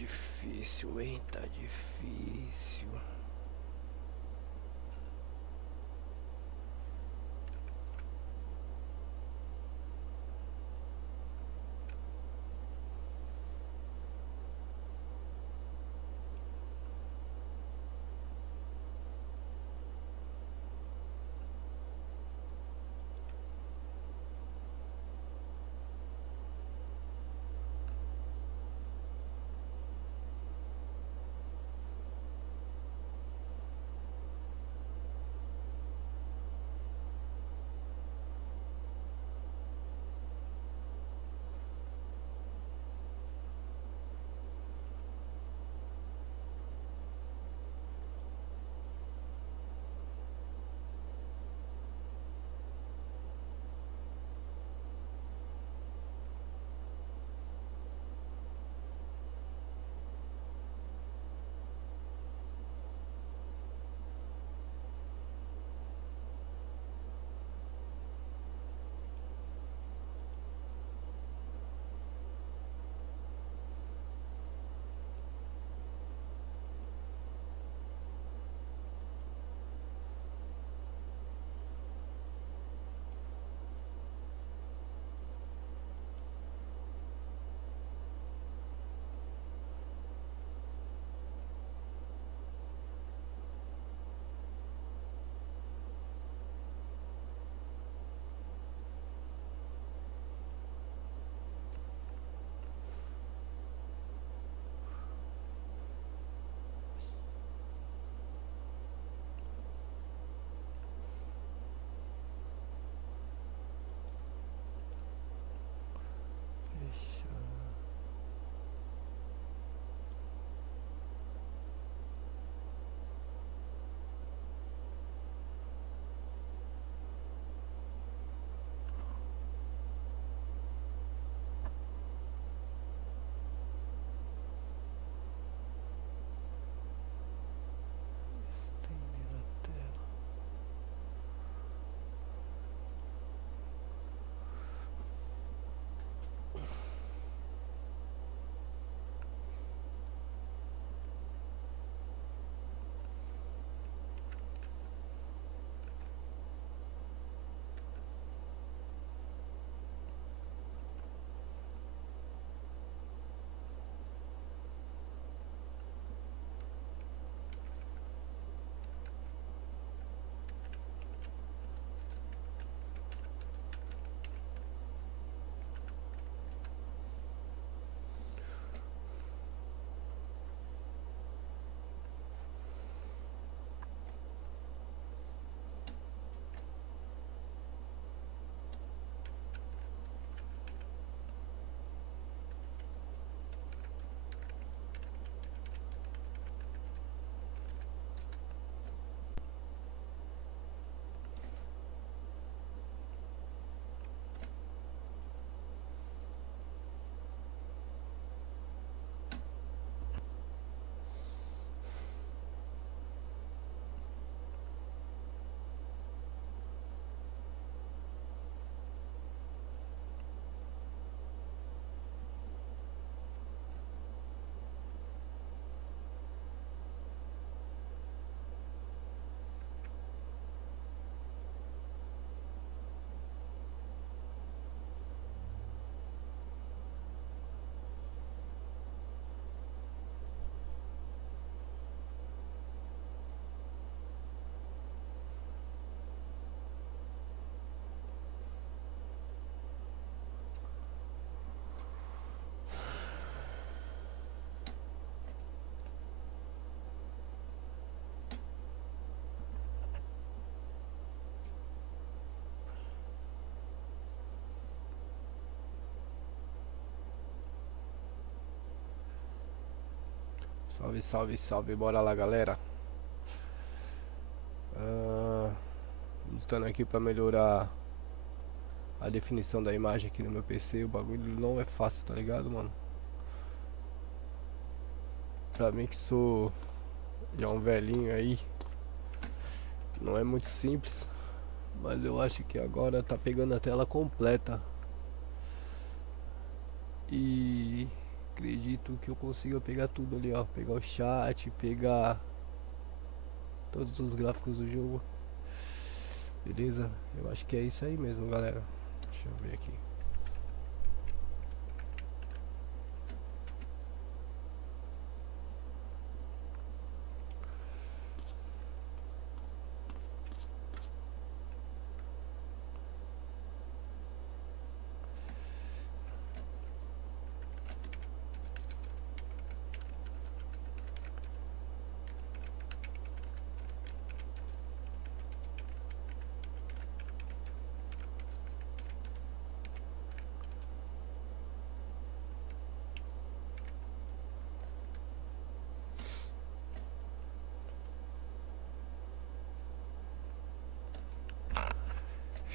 difícil, hein? Tá difícil. Estender a tela. Salve, salve, salve, bora lá, galera. Lutando aqui pra melhorar a definição da imagem aqui no meu PC. O bagulho não é fácil, tá ligado, mano? Pra mim que sou já um velhinho aí, não é muito simples. Mas eu acho que agora tá pegando a tela completa. E acredito que eu consiga pegar tudo ali, ó. Pegar o chat, pegar todos os gráficos do jogo. Beleza? Eu acho que é isso aí mesmo, galera. Deixa eu ver aqui.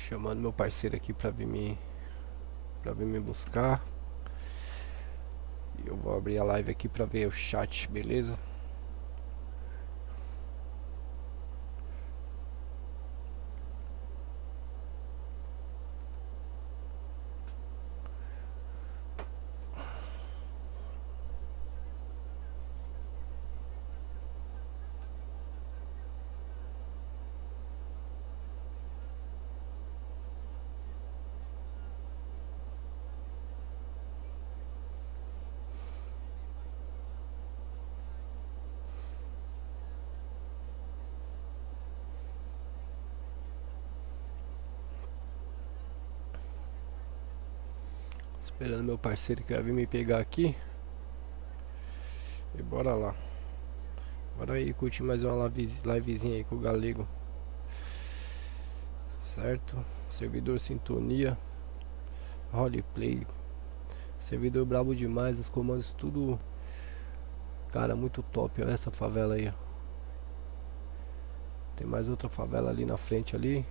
Chamando meu parceiro aqui pra vir me buscar. E eu vou abrir a live aqui pra ver o chat, beleza? Esperando meu parceiro que vai vir me pegar aqui. E bora lá. Bora aí curtir mais uma livezinha aí com o Galego. Certo? Servidor sintonia. Roleplay. Servidor brabo demais. Os comandos tudo. Cara, muito top. Olha essa favela aí, ó. Tem mais outra favela ali na frente ali.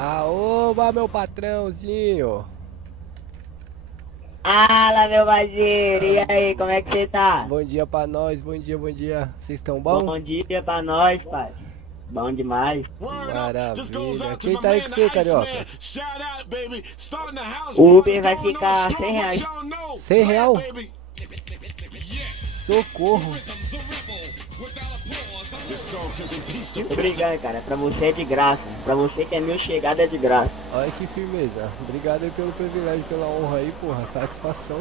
Aoba, meu patrãozinho. Fala, meu parceiro, e aí, como é que você tá? Bom dia pra nós, bom dia, bom dia. Vocês estão bom? Bom dia pra nós, pai. Bom demais. Maravilha. Quem tá aí com você, carioca? O Uber vai ficar R$ 100. R$ 100? Socorro. Obrigado, cara. Pra você é de graça. Pra você que é meu chegado é de graça. Olha que firmeza. Obrigado aí pelo privilégio, pela honra aí, porra. Satisfação.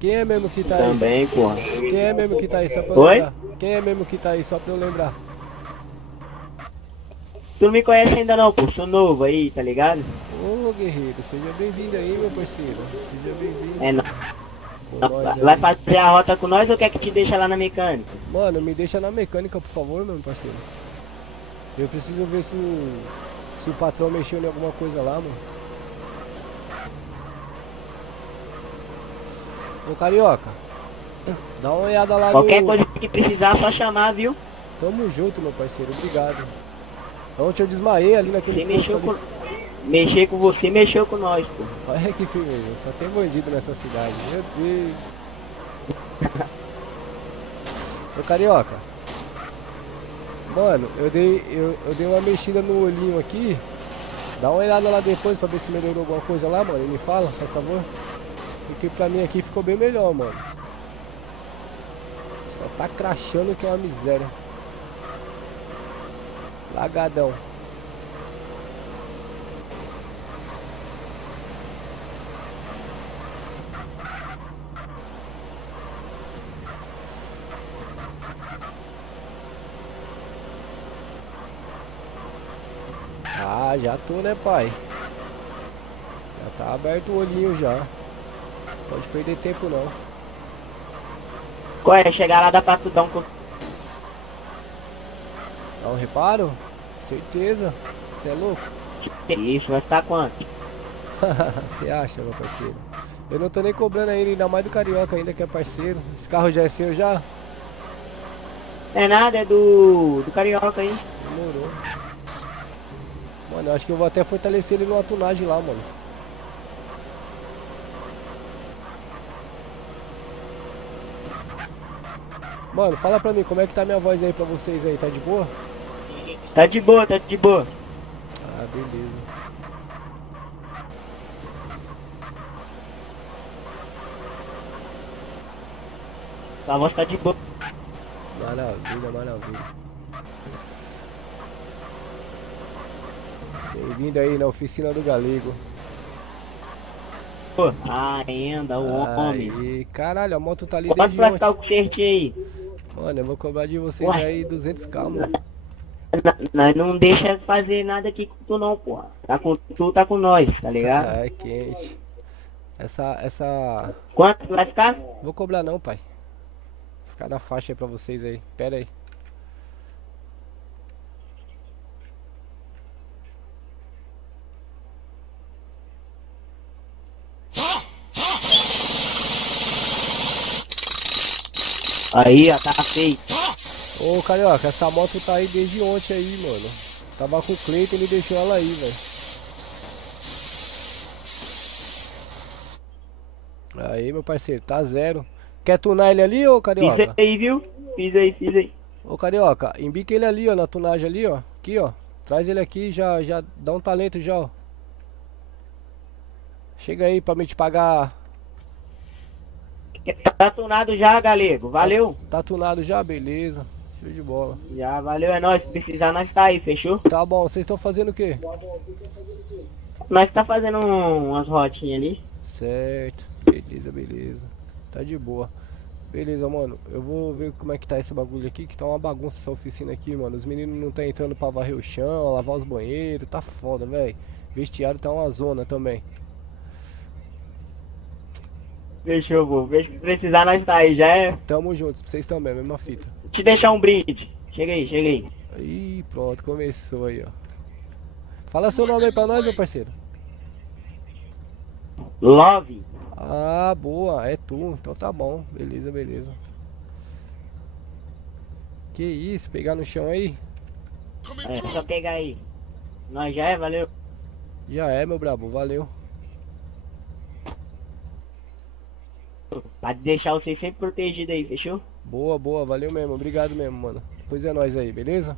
Quem é mesmo que tá aí? Também, porra. Quem é mesmo que tá aí, só pra eu Oi? lembrar? Quem é mesmo que tá aí, só pra eu lembrar? Tu não me conhece ainda não, pô. Sou novo aí, tá ligado? Ô, guerreiro, seja bem-vindo aí, meu parceiro. Seja bem-vindo. É, não. Com nós Vai aí. fazer a rota com nós ou quer que te deixa lá na mecânica? Mano, me deixa na mecânica, por favor, meu parceiro. Eu preciso ver se o patrão mexeu em alguma coisa lá, mano. Ô, carioca, dá uma olhada lá Qualquer no... coisa que precisar, só chamar, viu? Tamo junto, meu parceiro, obrigado. Ontem eu desmaiei ali naquele Você mexeu posto ali. com... Mexer com você, mexeu com nós, pô. Olha que firmeza, só tem bandido nessa cidade, meu Deus. Ô, carioca. Mano, eu dei uma mexida no olhinho aqui. Dá uma olhada lá depois pra ver se melhorou alguma coisa lá, mano. E me fala, por favor. Porque pra mim aqui ficou bem melhor, mano. Só tá crachando que é uma miséria. Lagadão. Ah, já tô, né, pai? Já tá aberto o olhinho já. Pode perder tempo não. Qual é? Chegar lá dá pra tu dar um... Dá um reparo? Certeza. Você é louco? Isso, vai ficar quanto? Você acha, meu parceiro? Eu não tô nem cobrando ainda mais do carioca ainda que é parceiro. Esse carro já é seu já? É nada, é do Carioca aí. Demorou. Mano, eu acho que eu vou até fortalecer ele numa tunagem lá, mano. Mano, fala pra mim, como é que tá minha voz aí pra vocês aí? Tá de boa? Tá de boa, tá de boa. Ah, beleza. A voz tá de boa. Maravilha, maravilha. Bem-vindo aí na oficina do Galego. Ainda, o homem. Aí, caralho, a moto tá ali Quanto desde vai ontem. ficar o consertinho aí? Mano, eu vou cobrar de vocês Ué. aí 200k, mano. Nós não deixa fazer nada aqui com tu não, porra. Tá com tu, tá com nós, tá ligado? É quente. Essa... Quanto vai ficar? Vou cobrar não, pai. Vou ficar na faixa aí pra vocês aí. Pera aí. Aí, ó, tá feito. Ô, carioca, essa moto tá aí desde ontem aí, mano. Tava com o Cleiton, ele deixou ela aí, velho. Aí, meu parceiro, tá zero. Quer tunar ele ali, ô, Fiz carioca? aí, viu? Fiz aí. Ô, carioca, embica ele ali, ó, na tunagem ali, ó. Aqui, ó. Traz ele aqui, já dá um talento já, ó. Chega aí pra me te pagar. Tá tunado já, galego. Valeu. Tá tunado já? Beleza. Show de bola. Já, valeu, é nóis. Se precisar, nós tá aí, fechou? Tá bom, vocês estão fazendo o quê? Nós tá fazendo umas rotinhas ali. Certo. Beleza, beleza. Tá de boa. Beleza, mano. Eu vou ver como é que tá esse bagulho aqui, que tá uma bagunça essa oficina aqui, mano. Os meninos não tá entrando pra varrer o chão, lavar os banheiros. Tá foda, velho. Vestiário tá uma zona também. Fechou, vô. Se precisar, nós tá aí. Já é. Tamo juntos, vocês também, mesma fita. Te deixar um brinde. Chega aí. Ih, pronto, começou aí, ó. Fala seu nome aí pra nós, meu parceiro. Love. Ah, boa, é tu. Então tá bom. Beleza. Que isso, pegar no chão aí? É só pegar aí. Nós já é, valeu. Já é, meu brabo, valeu. Pra deixar você sempre protegido aí, fechou? Boa, boa, valeu mesmo, obrigado mesmo, mano. Pois é nóis aí, beleza?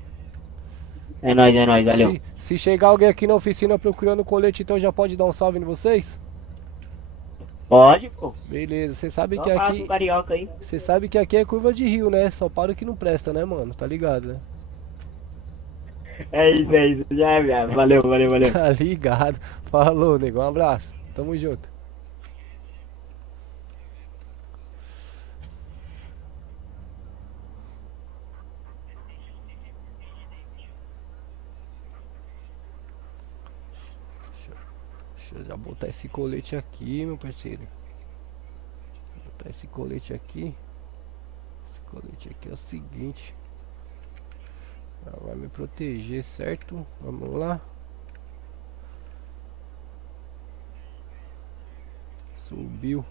É nóis, valeu. Se chegar alguém aqui na oficina procurando colete, então já pode dar um salve em vocês? Pode, pô. Beleza, você sabe que Só fala com aqui. carioca aí. Você sabe que aqui é curva de rio, né? Só para o que não presta, né, mano? Tá ligado, né? É isso, já é, viado. Valeu, valeu, valeu. Tá ligado. Falou, nego. Um abraço. Tamo junto. Deixa eu já botar esse colete aqui, meu parceiro. Vou botar esse colete aqui. Esse colete aqui é o seguinte. Vai me proteger, certo? Vamos lá. Subiu.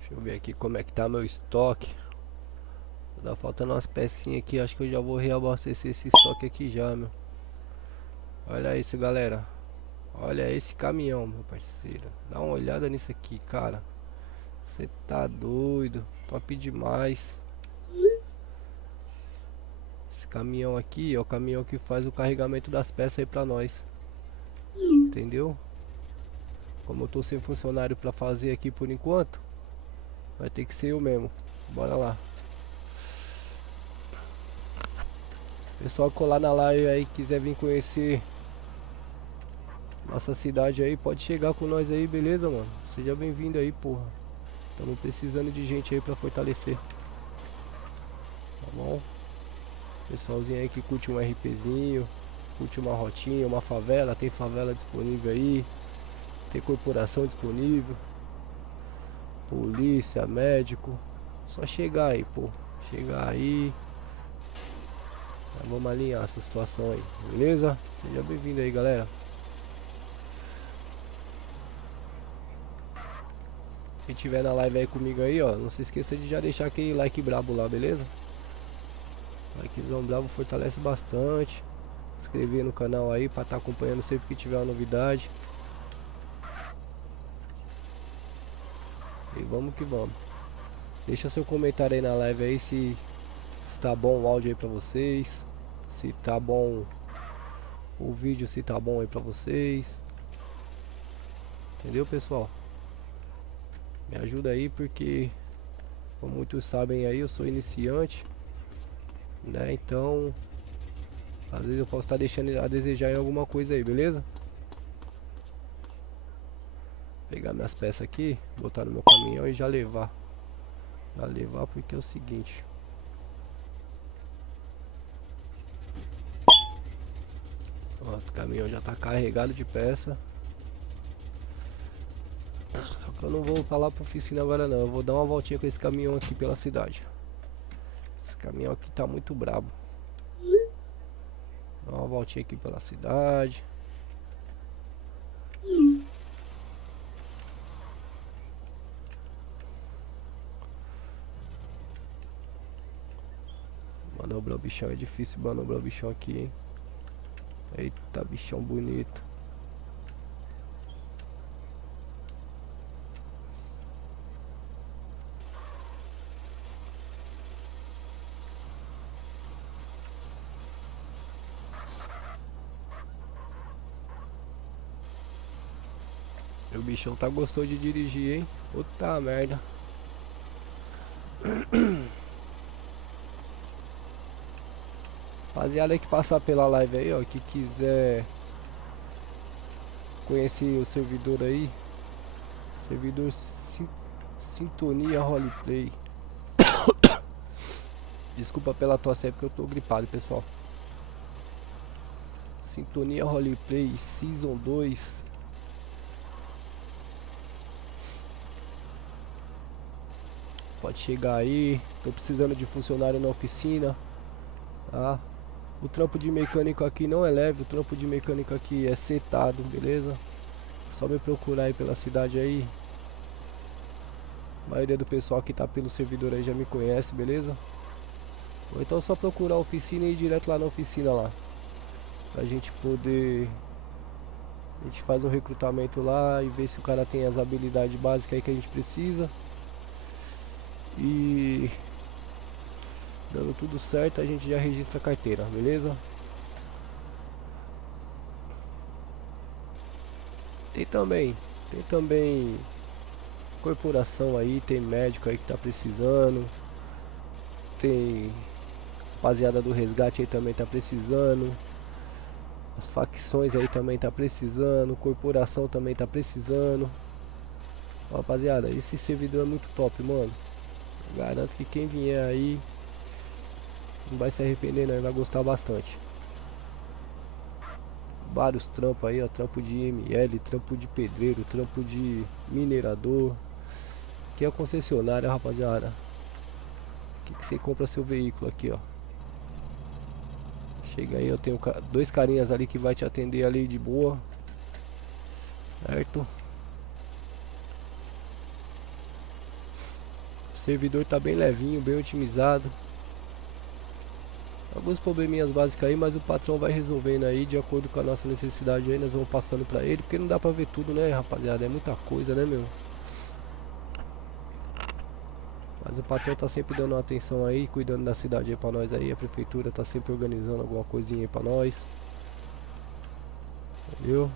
Deixa eu ver aqui como é que tá meu estoque. Tá faltando umas pecinhas aqui. Acho que eu já vou reabastecer esse estoque aqui já, meu. Olha isso, galera. Olha esse caminhão, meu parceiro. Dá uma olhada nisso aqui, cara. Você tá doido. Top demais. Esse caminhão aqui é o caminhão que faz o carregamento das peças aí pra nós. Entendeu? Como eu tô sem funcionário pra fazer aqui por enquanto, vai ter que ser eu mesmo. Bora lá. Pessoal colar na live aí, quiser vir conhecer nossa cidade aí, pode chegar com nós aí, beleza, mano? Seja bem-vindo aí, porra. Estamos precisando de gente aí pra fortalecer. Tá bom? Pessoalzinho aí que curte um RPzinho, curte uma rotinha, uma favela, tem favela disponível aí, tem corporação disponível, polícia, médico. Só chegar aí, pô. Chegar aí. Vamos alinhar essa situação aí, beleza? Seja bem-vindo aí, galera. Quem tiver na live aí comigo aí, ó, não se esqueça de já deixar aquele like brabo lá, beleza? Likezão brabo fortalece bastante. Se inscrever no canal aí pra estar acompanhando sempre que tiver uma novidade. E vamos que vamos. Deixa seu comentário aí na live aí se tá bom o áudio aí pra vocês. Se tá bom o vídeo, se tá bom aí pra vocês. Entendeu, pessoal? Me ajuda aí porque, como muitos sabem aí, eu sou iniciante, né? Então, às vezes eu posso estar deixando a desejar em alguma coisa aí, beleza? Pegar minhas peças aqui, botar no meu caminhão e já levar. Já levar porque é o seguinte. Ó, o caminhão já tá carregado de peça. Só que eu não vou pra lá pra oficina agora não. Eu vou dar uma voltinha com esse caminhão aqui pela cidade. Esse caminhão aqui tá muito brabo. Dá uma voltinha aqui pela cidade. Manobrar o bichão é difícil manobrar o bichão aqui, hein? Eita, bichão bonito. O bichão tá gostoso de dirigir, hein? Puta merda. Rapaziada que passar pela live aí, ó, que quiser conhecer o servidor aí, servidor Sintonia Roleplay. Desculpa pela tosse aí porque eu tô gripado, pessoal. Sintonia Roleplay Season 2. Pode chegar aí. Tô precisando de funcionário na oficina, tá? O trampo de mecânico aqui não é leve. O trampo de mecânico aqui é setado, beleza? Só me procurar aí pela cidade aí. A maioria do pessoal que tá pelo servidor aí já me conhece, beleza? Ou então só procurar a oficina e ir direto lá na oficina lá. Pra gente poder... A gente faz um recrutamento lá e ver se o cara tem as habilidades básicas aí que a gente precisa. E... dando tudo certo, a gente já registra a carteira, beleza? Tem também corporação aí, tem médico aí que tá precisando. Tem rapaziada do resgate aí também tá precisando. As facções aí também tá precisando. Corporação também tá precisando. Ó, rapaziada, esse servidor é muito top, mano. Eu garanto que quem vier aí não vai se arrepender não, vai gostar bastante. Vários trampos aí, ó, trampo de ML, trampo de pedreiro, trampo de minerador. Aqui é a concessionária, rapaziada. Aqui que você compra seu veículo aqui, ó. Chega aí, eu tenho dois carinhas ali que vai te atender ali de boa. Certo? O servidor tá bem levinho, bem otimizado. Alguns probleminhas básicos aí, mas o patrão vai resolvendo aí de acordo com a nossa necessidade aí. Nós vamos passando pra ele, porque não dá pra ver tudo, né, rapaziada? É muita coisa, né, meu? Mas o patrão tá sempre dando uma atenção aí, cuidando da cidade aí pra nós aí. A prefeitura tá sempre organizando alguma coisinha aí pra nós. Entendeu?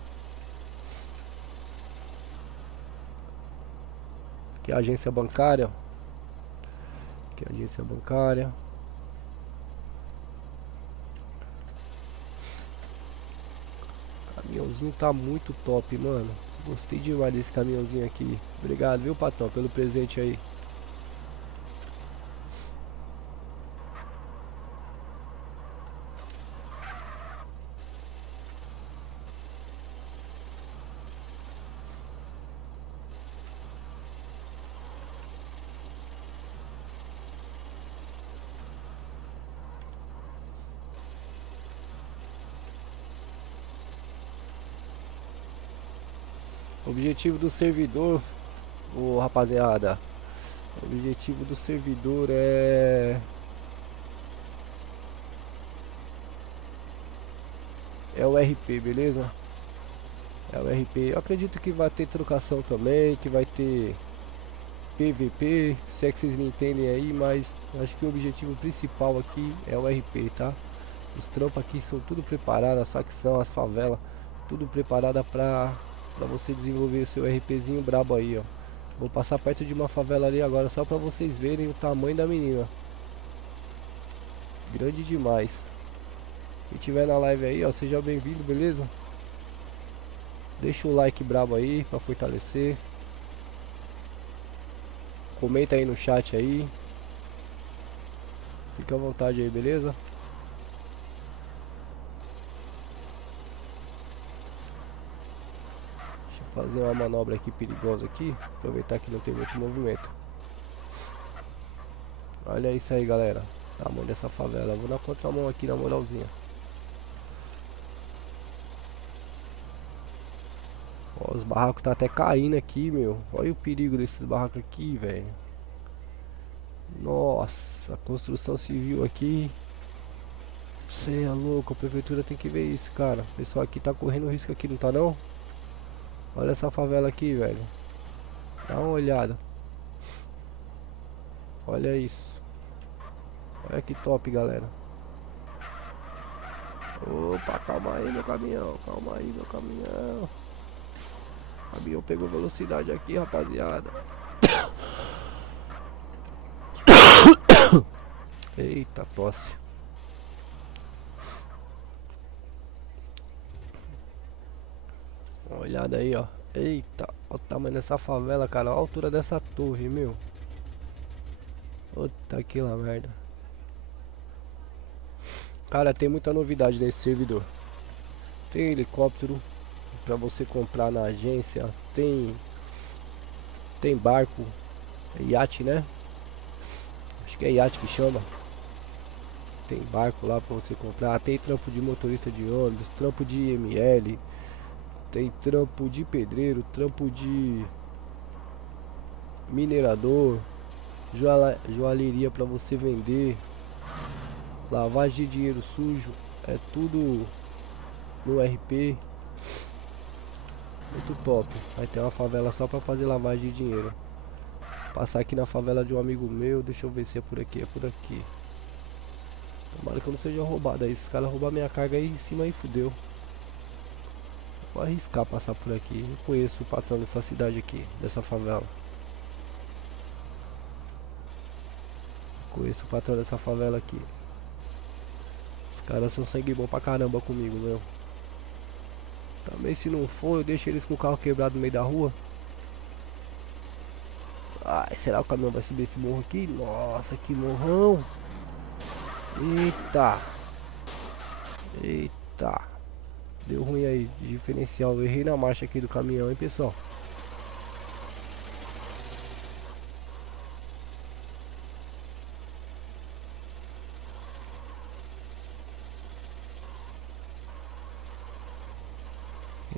Aqui é a agência bancária. Aqui é a agência bancária. O caminhãozinho tá muito top, mano. Gostei demais desse caminhãozinho aqui. Obrigado, viu, patrão, pelo presente aí. O objetivo do servidor, ô rapaziada, o objetivo do servidor é o RP, beleza? É o RP. Eu acredito que vai ter trocação também, que vai ter PVP, se é que vocês me entendem aí, mas acho que o objetivo principal aqui é o RP, tá? Os trampos aqui são tudo preparado, as facções, as favelas, tudo preparada pra você desenvolver o seu RPzinho brabo aí, ó. Vou passar perto de uma favela ali agora só pra vocês verem o tamanho da menina. Grande demais. Quem tiver na live aí, ó, seja bem-vindo, beleza? Deixa o like brabo aí pra fortalecer. Comenta aí no chat aí. Fica à vontade aí, beleza? Deixa eu fazer uma manobra aqui perigosa aqui. Aproveitar que não tem muito movimento. Olha isso aí, galera. Tamanho dessa favela. Vou na contramão aqui na moralzinha. Ó, os barracos tá até caindo aqui, meu. Olha o perigo desses barracos aqui, velho. Nossa, a construção civil aqui. Você é louco, a prefeitura tem que ver isso, cara. O pessoal aqui tá correndo risco aqui, não tá não? Olha essa favela aqui, velho. Dá uma olhada. Olha isso. Olha que top, galera. Opa, calma aí, meu caminhão. Calma aí, meu caminhão. O caminhão pegou velocidade aqui, rapaziada. Eita, tosse. Uma olhada aí, ó. Eita, olha o tamanho dessa favela, cara. Olha a altura dessa torre, meu. Puta que lá merda. Cara, tem muita novidade nesse servidor. Tem helicóptero pra você comprar na agência. Tem barco, é iate, né? Acho que é iate que chama. Tem barco lá pra você comprar. Tem trampo de motorista de ônibus, trampo de IML, tem trampo de pedreiro, trampo de minerador, joalheria pra você vender, lavagem de dinheiro sujo, é tudo no RP. Muito top. Vai ter uma favela só pra fazer lavagem de dinheiro. Passar aqui na favela de um amigo meu, deixa eu ver se é por aqui, é por aqui. Tomara que eu não seja roubado aí. Se os caras roubar minha carga aí em cima aí, fudeu. Vou arriscar passar por aqui. Eu conheço o patrão dessa cidade aqui, dessa favela. Conheço o patrão dessa favela aqui. Os caras são sangue bom pra caramba comigo, meu. Também se não for, eu deixo eles com o carro quebrado no meio da rua. Ai, será que o caminhão vai subir esse morro aqui? Nossa, que morrão. Eita. Eita. Deu ruim aí, diferencial. Eu errei na marcha aqui do caminhão, hein, pessoal.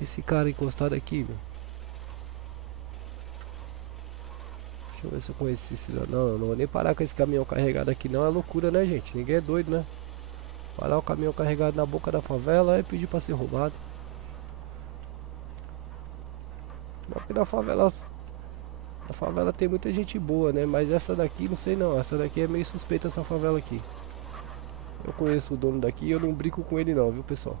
Esse cara encostado aqui, meu. Deixa eu ver se eu conheço esse cidadão. Não vou nem parar com esse caminhão carregado aqui não. É loucura, né, gente? Ninguém é doido, né? Parar o caminhão carregado na boca da favela é pedir pra ser roubado. Porque na favela tem muita gente boa, né? Mas essa daqui, não sei não. Essa daqui é meio suspeita, essa favela aqui. Eu conheço o dono daqui e eu não brinco com ele não, viu, pessoal?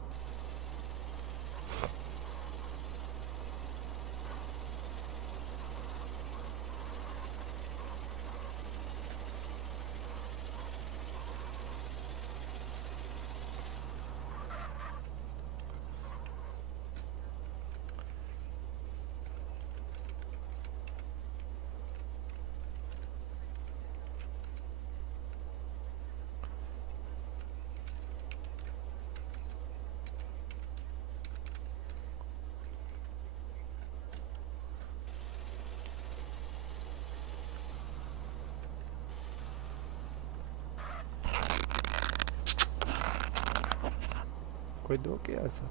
Acordou que é essa?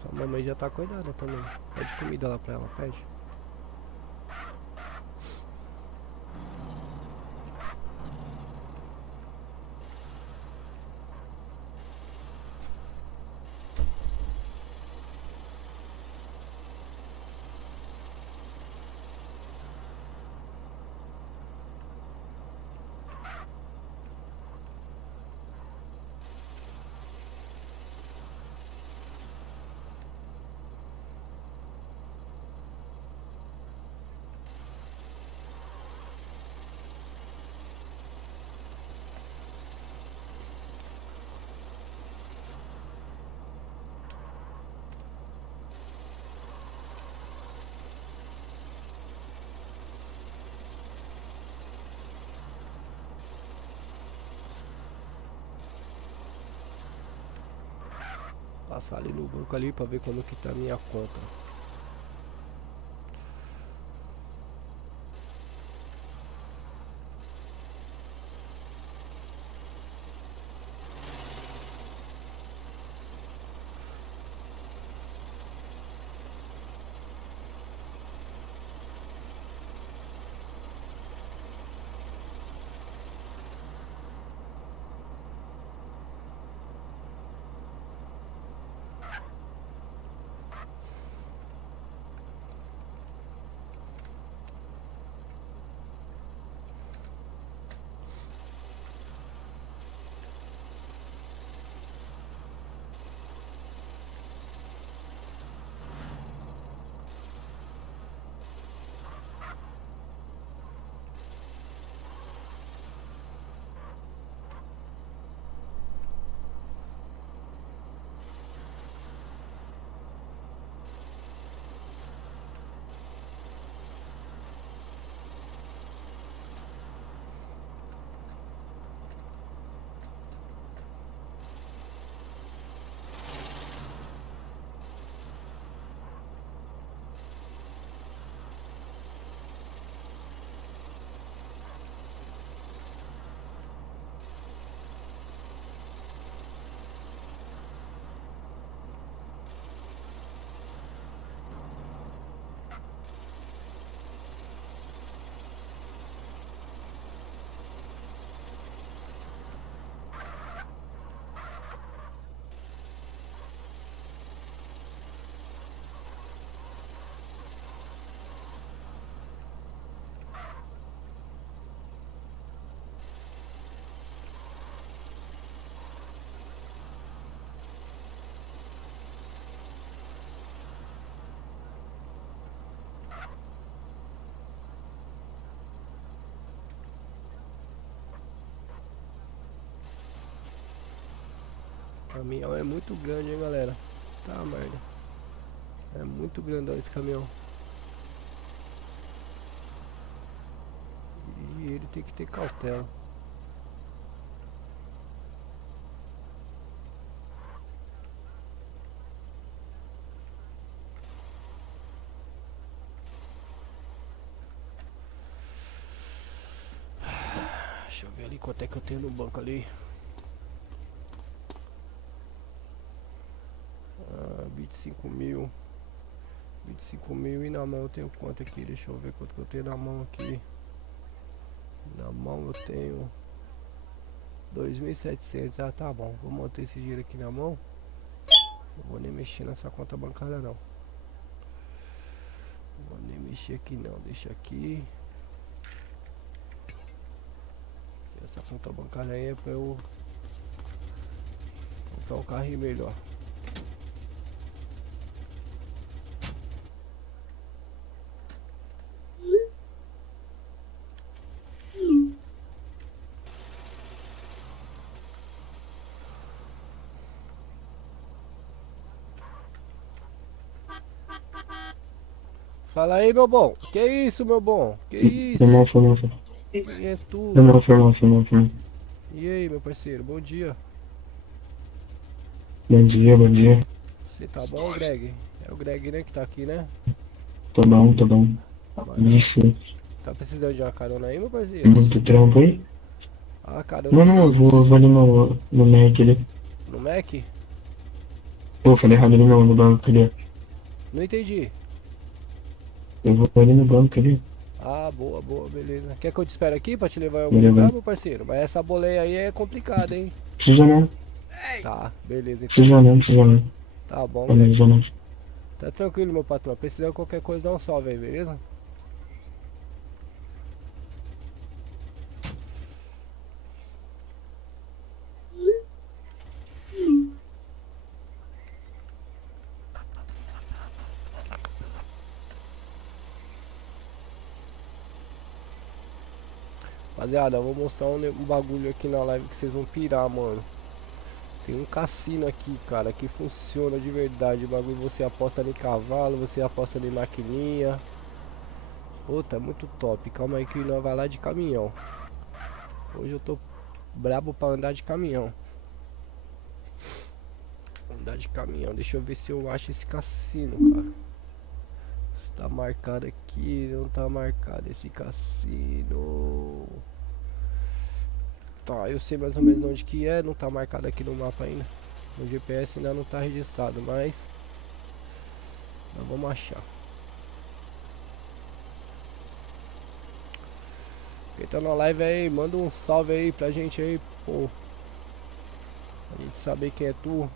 Sua mamãe já tá acordada também. Pede comida lá pra ela, pede. Passar ali no banco ali pra ver como que tá a minha conta. caminhão é muito grande, hein, galera. Tá, merda. É muito grandão esse caminhão. E ele tem que ter cautela. Deixa eu ver ali quanto é que eu tenho no banco ali. 25 mil. 25 mil e na mão eu tenho quanto aqui? Deixa eu ver quanto que eu tenho na mão aqui. Na mão eu tenho 2.700. Ah, tá bom. Vou manter esse dinheiro aqui na mão. Não vou nem mexer nessa conta bancária não. Não vou nem mexer aqui não. Deixa aqui. Essa conta bancária aí é pra eu comprar um carrinho melhor. Fala aí, meu bom. Que isso, meu bom? Que isso? Firmão. Quem é tu? Firmão. E aí, meu parceiro? Bom dia. Bom dia. Você tá bom, Greg? É o Greg, né, que tá aqui, né? Tô bom. Mano, Isso. tá precisando de uma carona aí, meu parceiro? Muito trampo aí? Ah, cara, Não, eu vou ali no Mac ali. no Mac? Pô, falei errado ali no banco ali. Não entendi. Eu vou ali no banco ali. Ah, boa, beleza. Quer que eu te espere aqui pra te levar em algum Beleza. lugar, meu parceiro? Mas essa boleia aí é complicada, hein? Precisa não. Tá, beleza então. Precisa não. Tá bom, Greg. Beleza, não. Tá tranquilo, meu patrão. Precisando de qualquer coisa, dá um salve aí, beleza? Rapaziada, eu vou mostrar um bagulho aqui na live que vocês vão pirar, mano. Tem um cassino aqui, cara, que funciona de verdade. O bagulho, você aposta em cavalo, você aposta em maquininha. Puta, é muito top. Calma aí que nós vai lá de caminhão. Hoje eu tô brabo pra andar de caminhão. Andar de caminhão. Deixa eu ver se eu acho esse cassino, cara. Tá marcado aqui, não tá marcado esse cassino. Tá, eu sei mais ou menos onde que é, não tá marcado aqui no mapa ainda. No GPS ainda não tá registrado, mas nós vamos achar. Quem tá na live aí, manda um salve aí pra gente aí, pô. Pra gente saber quem é tu.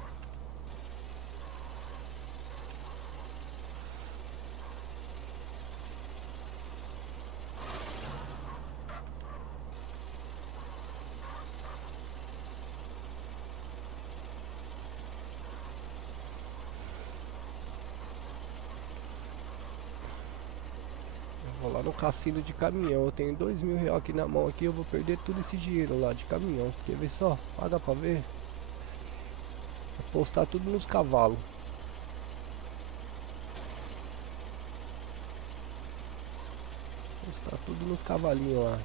Vou lá no cassino de caminhão. Eu tenho 2.000 reais aqui na mão aqui. Eu vou perder todo esse dinheiro lá de caminhão. Quer ver só? Paga pra ver. Vou postar tudo nos cavalos. Postar tudo nos cavalinhos lá.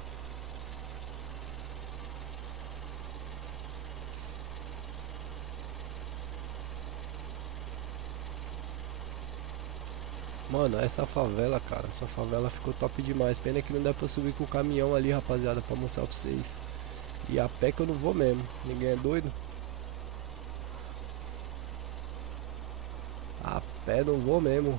Mano, essa favela, cara, essa favela ficou top demais. Pena que não dá pra subir com o caminhão ali, rapaziada, pra mostrar pra vocês. E a pé que eu não vou mesmo. Ninguém é doido? A pé não vou mesmo.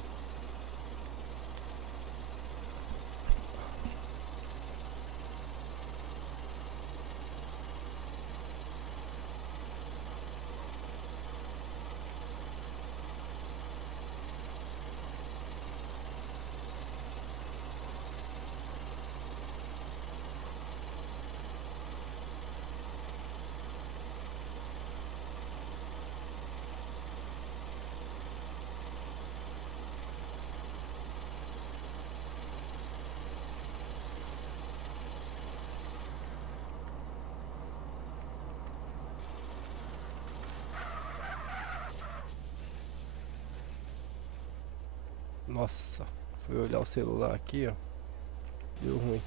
Nossa, fui olhar o celular aqui, ó. Deu ruim.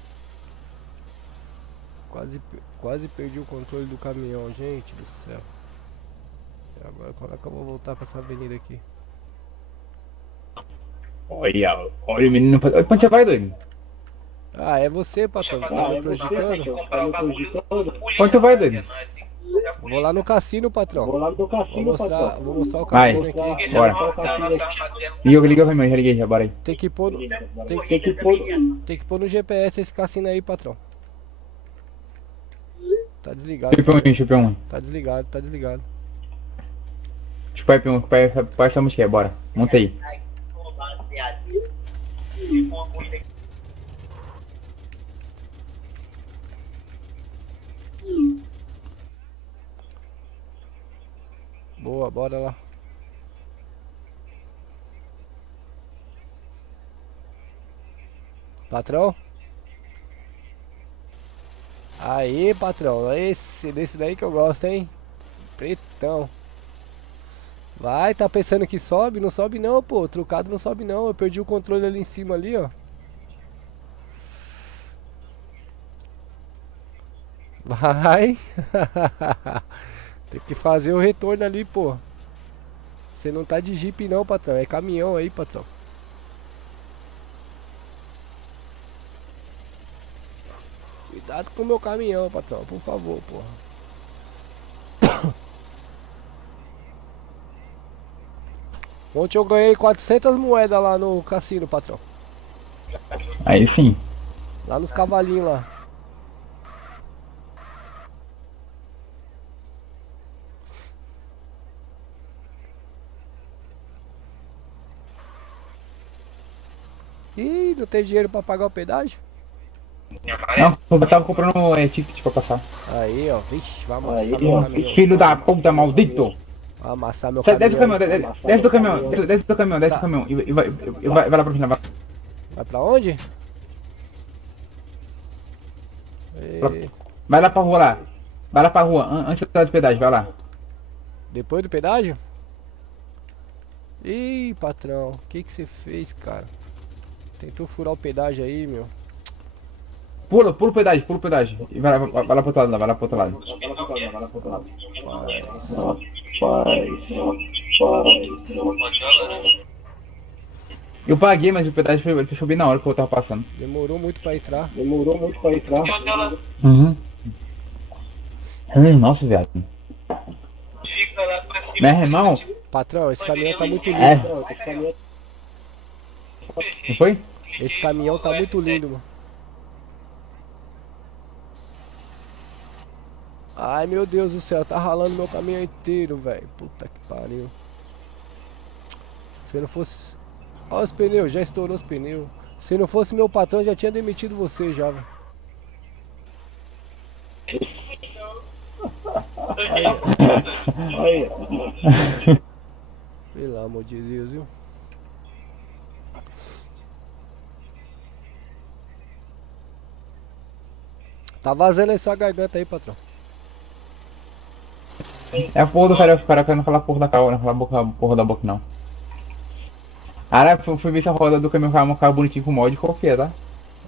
Quase perdi o controle do caminhão, gente do céu. E agora como é que eu vou voltar pra essa avenida aqui? Olha o menino. Onde você vai, doido? Ah, é você, patrão, que tá me prejudicando? Onde tu vai, doido? Vou lá no cassino, patrão. Vou lá no cassino, patrão. Vou mostrar o Vai. cassino aqui. Bora. Liga o irmão, já liguei, já, bora aí. Tem que pôr no, Tem que pôr... tem que pôr no GPS esse cassino aí, patrão. Tá desligado. Chupa um. Tá desligado, tá desligado. Chupa aí, P1, pai essa música aí, bora. Monta aí. Boa, bora lá. Patrão? Aí, patrão. Desse daí que eu gosto, hein? Pretão. Vai, tá pensando que sobe? Não sobe não, pô. Trucado não sobe não. Eu perdi o controle ali em cima ali, ó. Vai. Tem que fazer o retorno ali, pô. Você não tá de Jeep não, patrão. É caminhão aí, patrão. Cuidado com o meu caminhão, patrão. Por favor, porra. Ontem eu ganhei 400 moedas lá no cassino, patrão. Aí sim. Lá nos cavalinhos lá. Ih, não tem dinheiro pra pagar o pedágio? Não, eu tava comprando ticket pra passar. Aí, ó. Vixe, vai amassar meu caminhão. Filho da puta, maldito! Vai amassar meu Desce do caminhão. caminhão, desce do caminhão, desce do caminhão, desce do caminhão. E vai lá pro final, vai. Vai pra onde? E... Vai lá pra rua lá. Vai lá pra rua, antes da pedágio, vai lá. Depois do pedágio? Ih, patrão. O que você fez, cara? Tentou furar o pedágio aí, meu. Pula o pedágio. E vai lá pro outro lado lá, vai lá pro outro lado. Eu paguei, mas o pedágio fechou bem na hora que eu tava passando. Demorou muito pra entrar. Uhum. Nossa, viado. Meu irmão, Patrão, esse caminhão tá muito lindo. é. Não foi? Esse caminhão tá muito lindo, mano. Ai, meu Deus do céu, tá ralando meu caminhão inteiro, velho. Puta que pariu. Se não fosse... Olha os pneus, já estourou os pneus. Se não fosse meu patrão, já tinha demitido você já, velho. Aí. Pelo amor de Deus, viu? Tá vazando aí sua garganta aí, patrão. É a porra do cara não falar porra da cara, não falar porra da boca não. Cara, fui ver se a roda do caminhão ficava bonitinho com mod, confia, tá?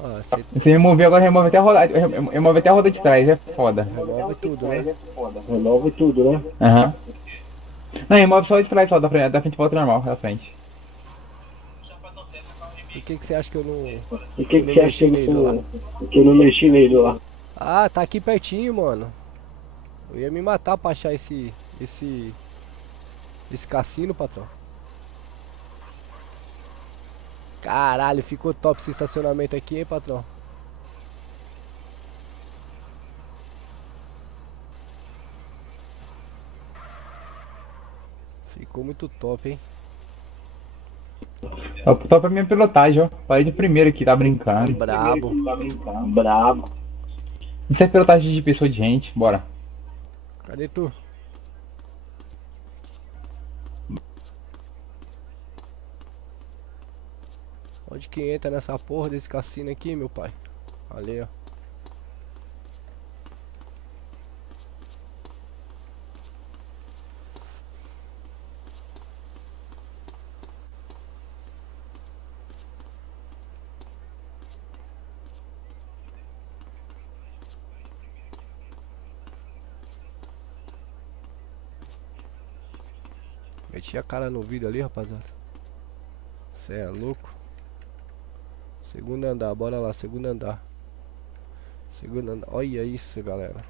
Ah, Você removeu, agora remove até a roda de trás, é foda. remove tudo, né? Renova tudo, né? Aham. Não, remove só de trás, só da frente volta normal, da frente. Por que você acha que eu não... E o que não você acha mexi que nele lá? eu não mexi nele lá? Ah, tá aqui pertinho, mano. Eu ia me matar pra achar esse cassino, patrão. Caralho, ficou top esse estacionamento aqui, hein, patrão? Ficou muito top, hein? Só pra minha pilotagem, ó. Parei de primeiro aqui, tá brincando. Brabo. Brabo. Isso é pilotagem de pessoa de gente, bora. Cadê tu? Onde que entra nessa porra desse cassino aqui, meu pai? Ali, ó. Meti a cara no vidro ali, rapaziada. Cê é louco. Segundo andar, bora lá, segundo andar. Segundo andar, olha isso, galera.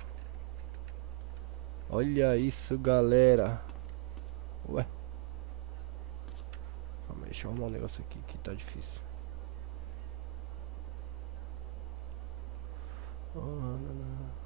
Olha isso, galera. Ué. Calma aí, deixa eu arrumar um negócio aqui que tá difícil. Oh, não, não.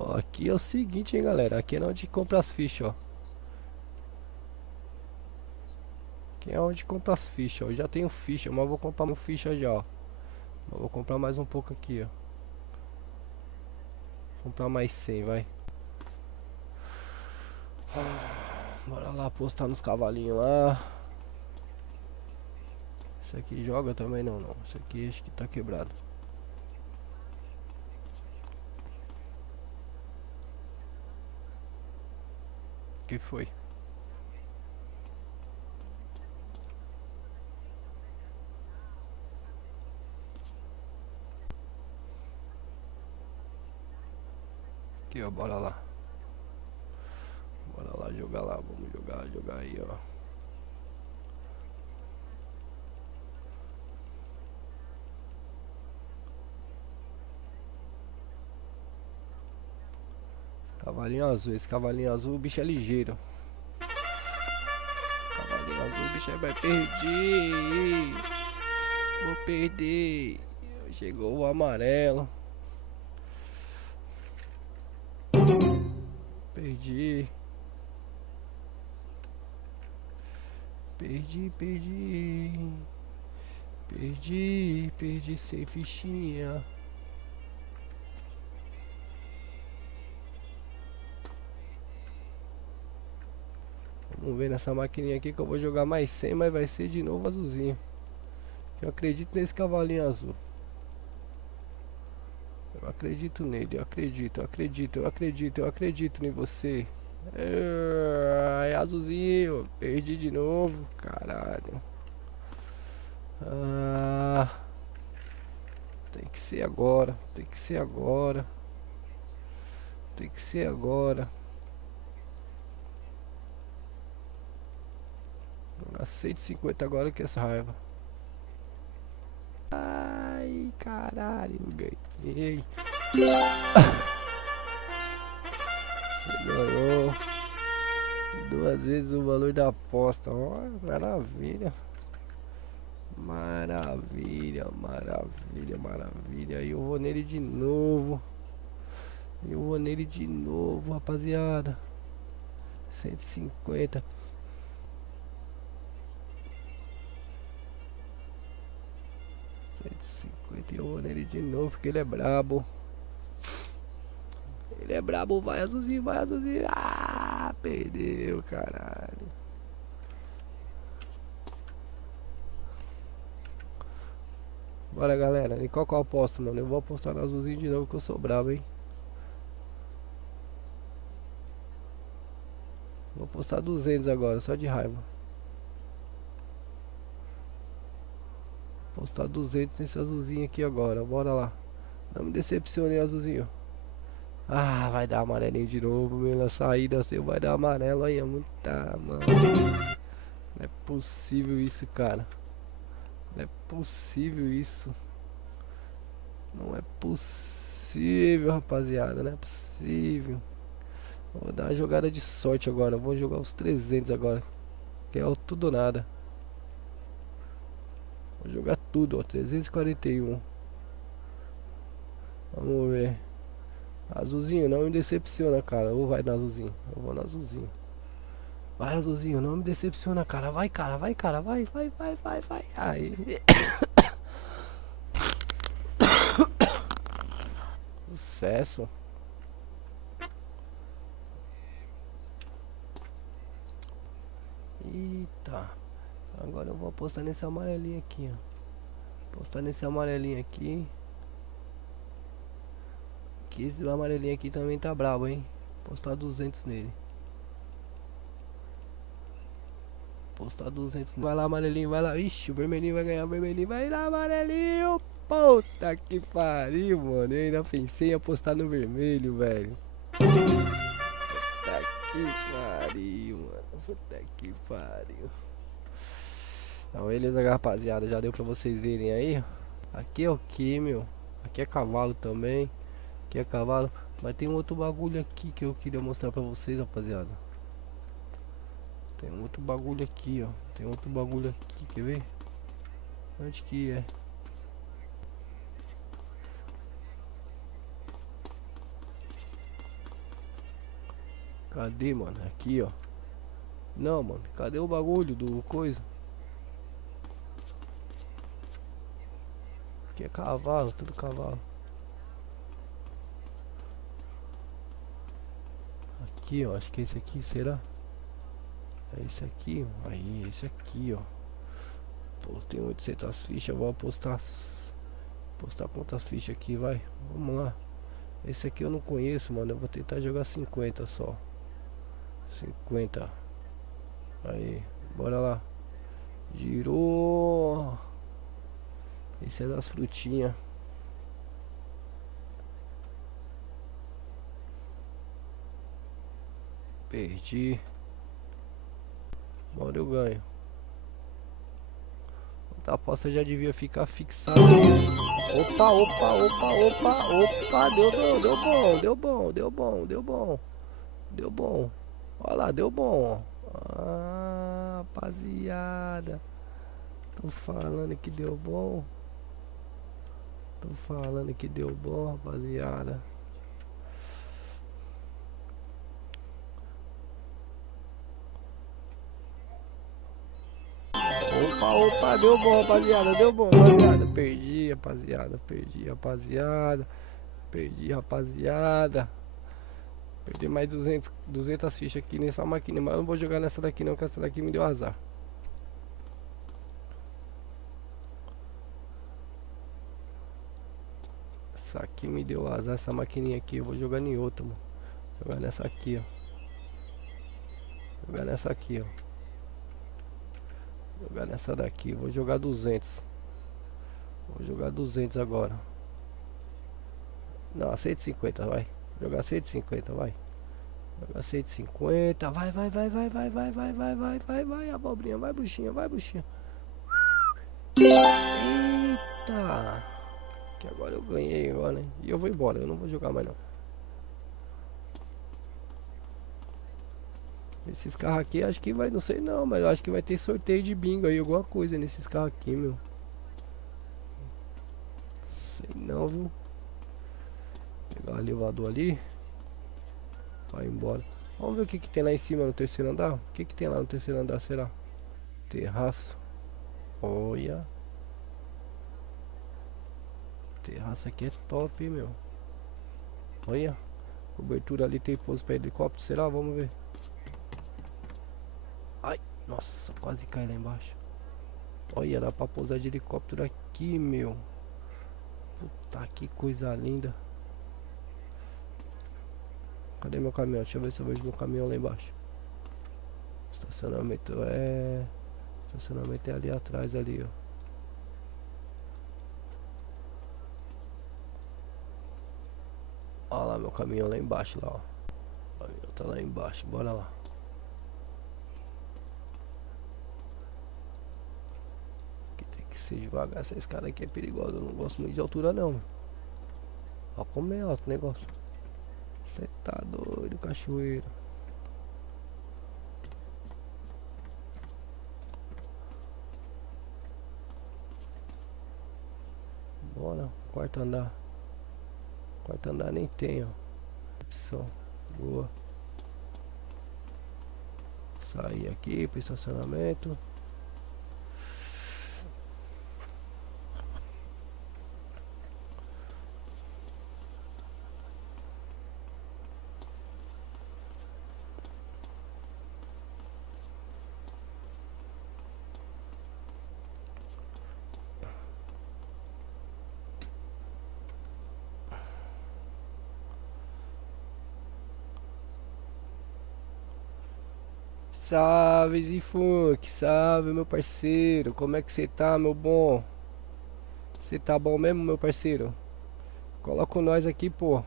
Ó, aqui é o seguinte, hein, galera. Aqui é onde compra as fichas, ó. Aqui é onde compra as fichas, ó. Eu já tenho ficha, mas vou comprar uma ficha já, ó. Mas vou comprar mais um pouco aqui, ó. Vou comprar mais 100, vai. Bora lá apostar nos cavalinhos lá. Esse aqui joga também não. Esse aqui acho que tá quebrado. Que foi? Aqui, ó, bora lá. Bora lá jogar lá, vamos jogar aí, ó. Cavalinho azul, esse cavalinho azul, o bicho é ligeiro. Cavalinho azul, o bicho vai perder. Vou perder. Chegou o amarelo. Perdi. Perdi sem fichinha. Vamos ver nessa maquininha aqui que eu vou jogar mais 100, mas vai ser de novo azulzinho. Eu acredito nesse cavalinho azul. Eu acredito nele, eu acredito em você. É azulzinho, perdi de novo, caralho. Tem que ser agora, tem que ser agora. Tem que ser agora. A 150 agora que essa raiva. Ai, caralho, ganhei. Ganhou 2 vezes o valor da aposta. Ó, maravilha. Maravilha. E eu vou nele de novo. Rapaziada. 150. E eu vou nele de novo porque ele é brabo. Ele é brabo, vai azulzinho. Ah, perdeu, caralho. Bora, galera. E qual que eu aposto, mano? Eu vou apostar no azulzinho de novo que eu sou brabo, hein. Vou apostar 200 agora, só de raiva. Postar 200 nesse azulzinho aqui agora, bora lá. Não me decepcione, azulzinho. Ah, vai dar amarelinho de novo, meu. Na saída seu vai dar amarelo aí, muita, mano. Não é possível isso, cara. Não é possível isso. Não é possível, rapaziada. Não é possível. Vou dar uma jogada de sorte agora. Vou jogar os 300 agora. Que é o tudo ou nada. Vou jogar tudo, ó. 341. Vamos ver. Azulzinho, não me decepciona, cara. Ou vai no azulzinho. Eu vou no azulzinho. Vai, azulzinho, não me decepciona, cara. Vai, cara, vai, cara. Vai, vai, vai, vai, vai. Aí. Sucesso. Eita. Agora eu vou apostar nesse amarelinho aqui, ó. Apostar nesse amarelinho aqui. Que esse amarelinho aqui também tá brabo, hein. Apostar 200 nele. Apostar 200. Vai lá, amarelinho, vai lá. Ixi, o vermelhinho vai ganhar. O vermelhinho vai lá, amarelinho. Puta que pariu, mano. Eu ainda pensei em apostar no vermelho, velho. Puta que pariu, mano. Puta que pariu. Então, beleza, rapaziada. Já deu pra vocês verem aí. Aqui é o que, meu? Aqui é cavalo também. Aqui é cavalo. Mas tem um outro bagulho aqui que eu queria mostrar pra vocês, rapaziada. Tem um outro bagulho aqui, ó. Tem outro bagulho aqui, quer ver? Onde que é? Cadê, mano? Aqui, ó. Não, mano. Cadê o bagulho do coisa? Aqui é cavalo, tudo cavalo. Aqui, ó. Acho que é esse aqui, será? É esse aqui, ó. Aí, esse aqui, ó. Pô, tem 800 fichas. Vou apostar. Apostar quantas fichas aqui, vai. Vamos lá. Esse aqui eu não conheço, mano. Eu vou tentar jogar 50 só. 50. Aí, bora lá. Girou. Esse é das frutinhas. Perdi. Bora, eu ganho. A aposta já devia ficar fixada. Opa, opa, opa, opa, opa. Deu bom, deu bom, deu bom, deu bom, deu bom. Deu bom. Olha lá, deu bom. Ah, rapaziada. Tô falando que deu bom. Tô falando que deu bom, rapaziada. Opa, opa, deu bom, rapaziada. Deu bom, rapaziada. Perdi, rapaziada. Perdi, rapaziada. Perdi, rapaziada. Perdi mais 200 fichas aqui nessa máquina. Mas eu não vou jogar nessa daqui não, que essa daqui me deu azar. Essa aqui me deu azar, essa maquininha aqui. Eu vou jogar em outra, mano. Jogar nessa aqui, ó. Jogar nessa aqui, ó. Jogar nessa daqui. Vou jogar 200. Vou jogar 200 agora. Não, 150, vai. Jogar 150, vai. Jogar 150. Vai, vai, vai, vai, vai, vai, vai, vai, vai, vai, vai, abobrinha, vai, bruxinha, vai, bruxinha. Eita! Que agora eu ganhei agora, hein? E eu vou embora, eu não vou jogar mais não. Esses carros aqui acho que vai, não sei não, mas eu acho que vai ter sorteio de bingo aí, alguma coisa nesses carros aqui, meu. Sei não, viu? Pegar o elevador ali. Vai embora. Vamos ver o que que tem lá em cima no terceiro andar. O que que tem lá no terceiro andar, será? Terraço. Olha. Terraço aqui é top, hein, meu. Olha. Cobertura ali, tem pouso para helicóptero, será? Vamos ver. Ai, nossa, quase cai lá embaixo. Olha, dá pra pousar de helicóptero aqui, meu. Puta, que coisa linda. Cadê meu caminhão? Deixa eu ver se eu vejo meu caminhão lá embaixo. Estacionamento é... Estacionamento é ali atrás, ali, ó. Olha lá meu caminhão lá embaixo, lá, ó. O caminhão tá lá embaixo, bora lá. ser devagar, essa escada aqui é perigosa, eu não gosto muito de altura não, mano. Ó como é alto o negócio. Você tá doido, cachoeiro. Bora, quarto andar. Quarto andar nem tem, ó. Opção. Boa. Sair aqui pro estacionamento. Salve Zifunk, salve meu parceiro, como é que você tá, meu bom? Você tá bom mesmo, meu parceiro? Coloca nós aqui, pô.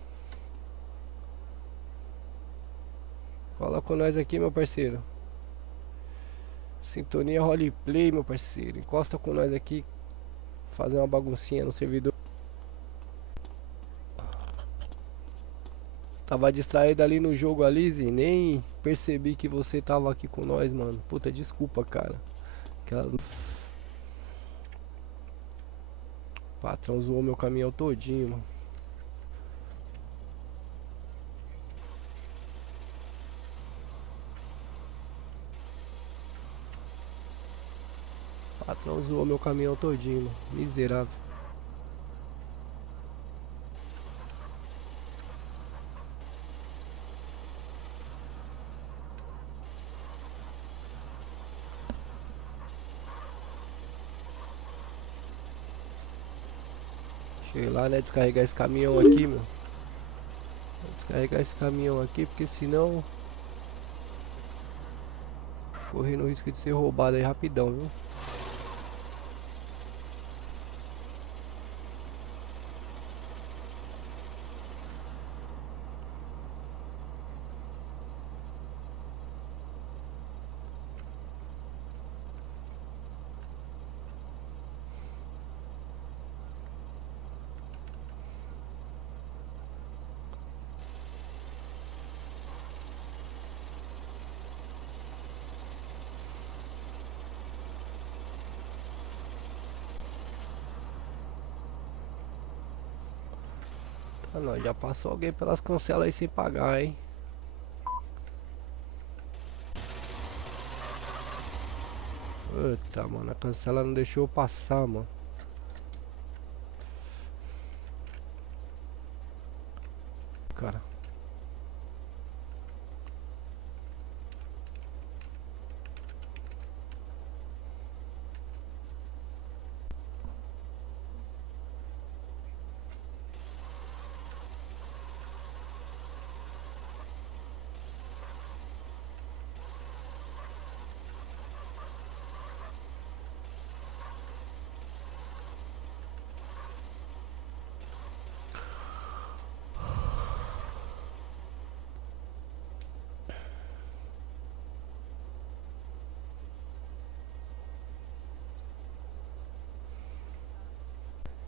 Coloca nós aqui, meu parceiro. Sintonia roleplay, meu parceiro. Encosta com nós aqui. Fazer uma baguncinha no servidor. Tava distraído ali no jogo ali, Zi. Nem percebi que você tava aqui com nós, mano. Puta, desculpa, cara. Aquela... Patrão zoou meu caminhão todinho, mano. Patrão zoou meu caminhão todinho, mano. Miserável. Cheguei lá, né? Descarregar esse caminhão aqui, meu. Vou descarregar esse caminhão aqui, porque senão... Correndo o risco de ser roubado aí rapidão, viu? Ah não, já passou alguém pelas cancelas aí sem pagar, hein? Eita, mano, a cancela não deixou eu passar, mano. Cara.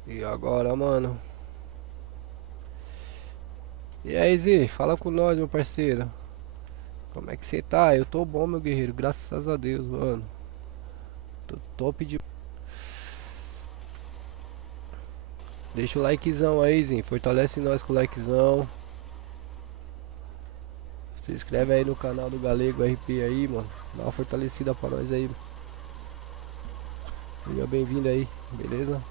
E agora, mano? E aí, Zi, fala com nós, meu parceiro. Como é que você tá? Eu tô bom, meu guerreiro, graças a Deus, mano. Tô top de... Deixa o likezão aí, Zi. Fortalece nós com o likezão. Se inscreve aí no canal do Galego RP aí, mano. Dá uma fortalecida pra nós aí. Seja bem-vindo aí, beleza?